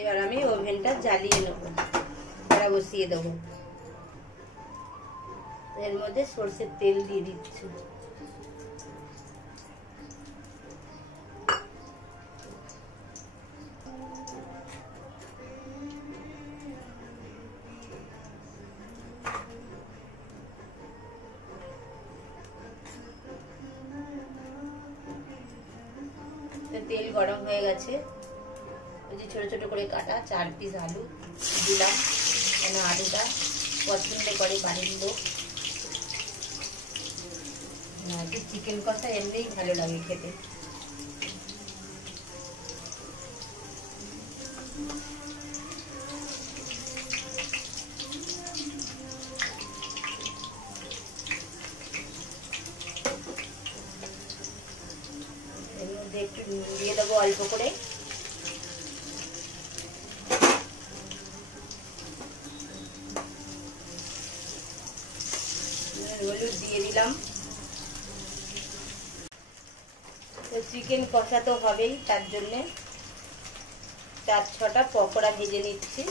এবার আমি ওভেনটা জ্বালিয়ে নেব, কড়া বসিয়ে দেবো। এর মধ্যে সরষের তেল দিয়ে দিচ্ছি। তেল গরম হয়ে গেছে। ওই যে ছোট ছোট করে কাটা 4 পিস আলু দিলাম, কেন আলুটা পছন্দ করে বাড়ির লোক। চিকেন কষা এমনিই ভালো লাগে খেতে। এর মধ্যে একটু দিয়ে দেবো অল্প করে, হলুদ দিয়ে দিলাম। তো চিকেন কষা তো হবেই, তার জন্য 4-6টা পকোড়া ভেজে নিচ্ছি।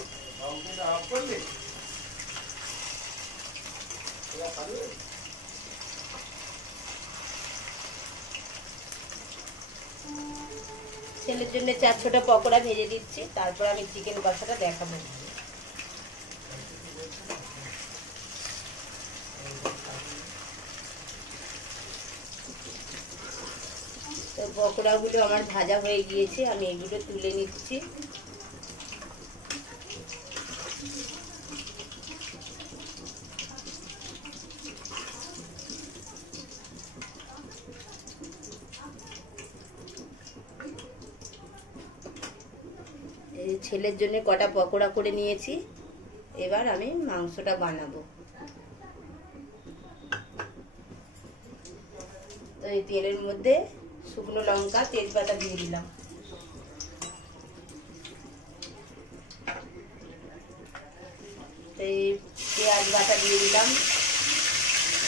ছেলের জন্য 4-6টা পকোড়া ভেজে দিচ্ছি, তারপর আমি চিকেন কষাটা দেখাবো। তো পকোড়াগুলো আমার ভাজা হয়ে গিয়েছে, আমি এগুলো তুলে নিচ্ছি। ছেলের জন্য কটা পকোড়া করে নিয়েছি, এবার আমি মাংসটা বানাবো। তো এই তেলের মধ্যে শুকনো লঙ্কা তেজপাতা দিয়ে দিলাম। এই পেঁয়াজ বাটা দিয়ে দিলাম,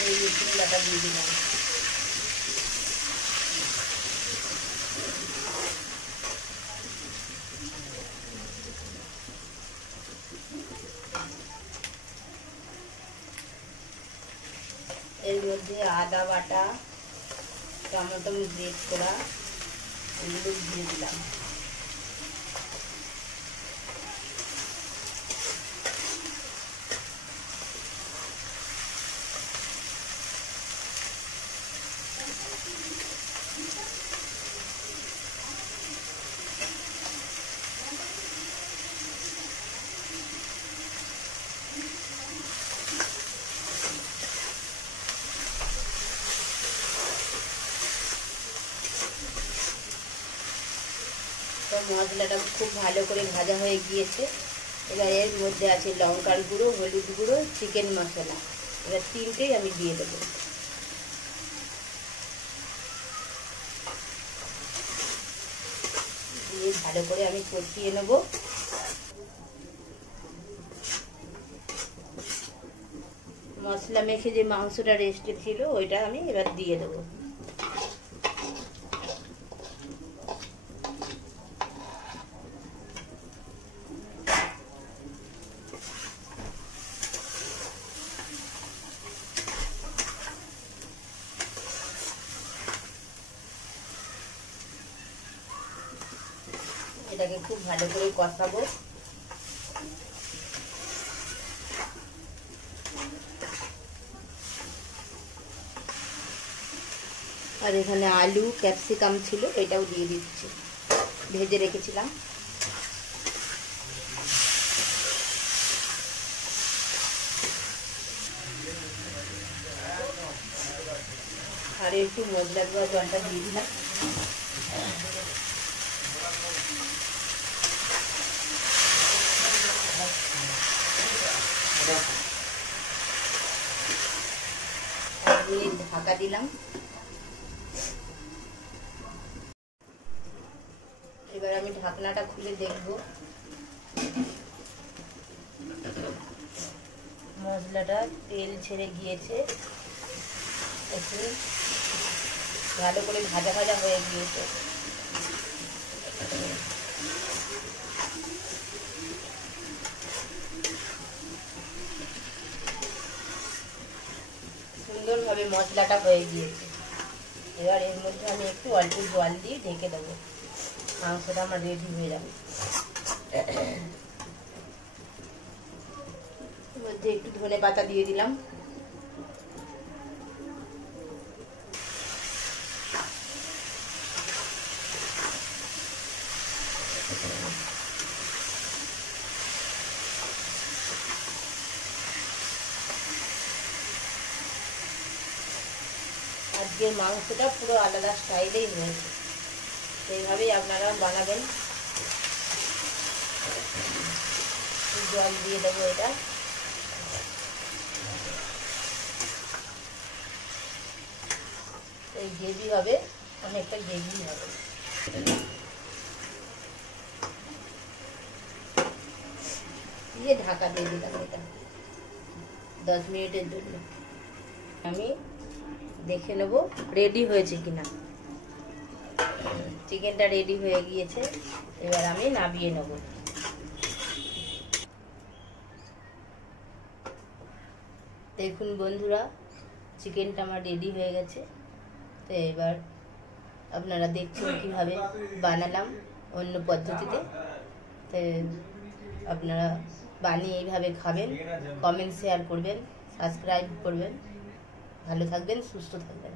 এই রসুন বাটা দিয়ে দিলাম। এর মধ্যে আদা বাটা, টমেটো গ্রেট করা, এগুলো দিয়ে দিলাম। মশলাটা খুব ভালো করে ভাজা হয়ে গিয়েছে। এবার এর মধ্যে আছে লঙ্কার গুঁড়ো, হলুদ গুঁড়ো, চিকেন মশলা। এবার 3টেই আমি দিয়ে দেবো। দিয়ে ভালো করে আমি কষিয়ে নেব। মশলা মেখে যে মাংসটা রেস্টে ছিল ওইটা আমি এবার দিয়ে দেবো। এটাকে খুব ভালো করে কষাবো। আর এখানে আলু ক্যাপসিকাম ছিল, এটাও দিয়ে দিচ্ছি, ভেজে রেখেছিলাম। আর একটু মশলা দেওয়া জলটা দিয়ে দিলাম। ঢাকা দিলাম। এবার আমি ঢাকনাটা খুলে দেখব। মশলাটা তেল ছেড়ে গিয়েছে, একটু ভালো করে ভাজা ভাজা হয়ে গিয়েছে। মশলাটা হয়ে গিয়েছে। এবার এর মধ্যে আমি একটু অল্প জল দিয়ে ঢেকে দেবো, মাংসটা আমার রেডি হয়ে যাবে। এর মধ্যে একটু ধনে পাতা দিয়ে দিলাম। আজকের মাংসটা পুরো আলাদা স্টাইলেই হয়েছে, এইভাবেই আপনারা বানাবেন। জল দিয়ে দেবো, এটা এই গ্রেভি হবে, অনেকটা গ্রেভি হবে। দিয়ে ঢাকা দিয়ে দিলাম এটা 10 মিনিটের জন্য। আমি দেখে নেব রেডি হয়েছে কিনা। চিকেনটা রেডি হয়ে গিয়েছে, এবার আমি নামিয়ে নেব। দেখুন বন্ধুরা, চিকেনটা আমার রেডি হয়ে গেছে। তো এবার আপনারা দেখছেন কিভাবে বানালাম অন্য পদ্ধতিতে। তো আপনারা বানিয়ে এইভাবে খাবেন, কমেন্ট শেয়ার করবেন, সাবস্ক্রাইব করবেন। ভালো থাকবেন, সুস্থ থাকবেন।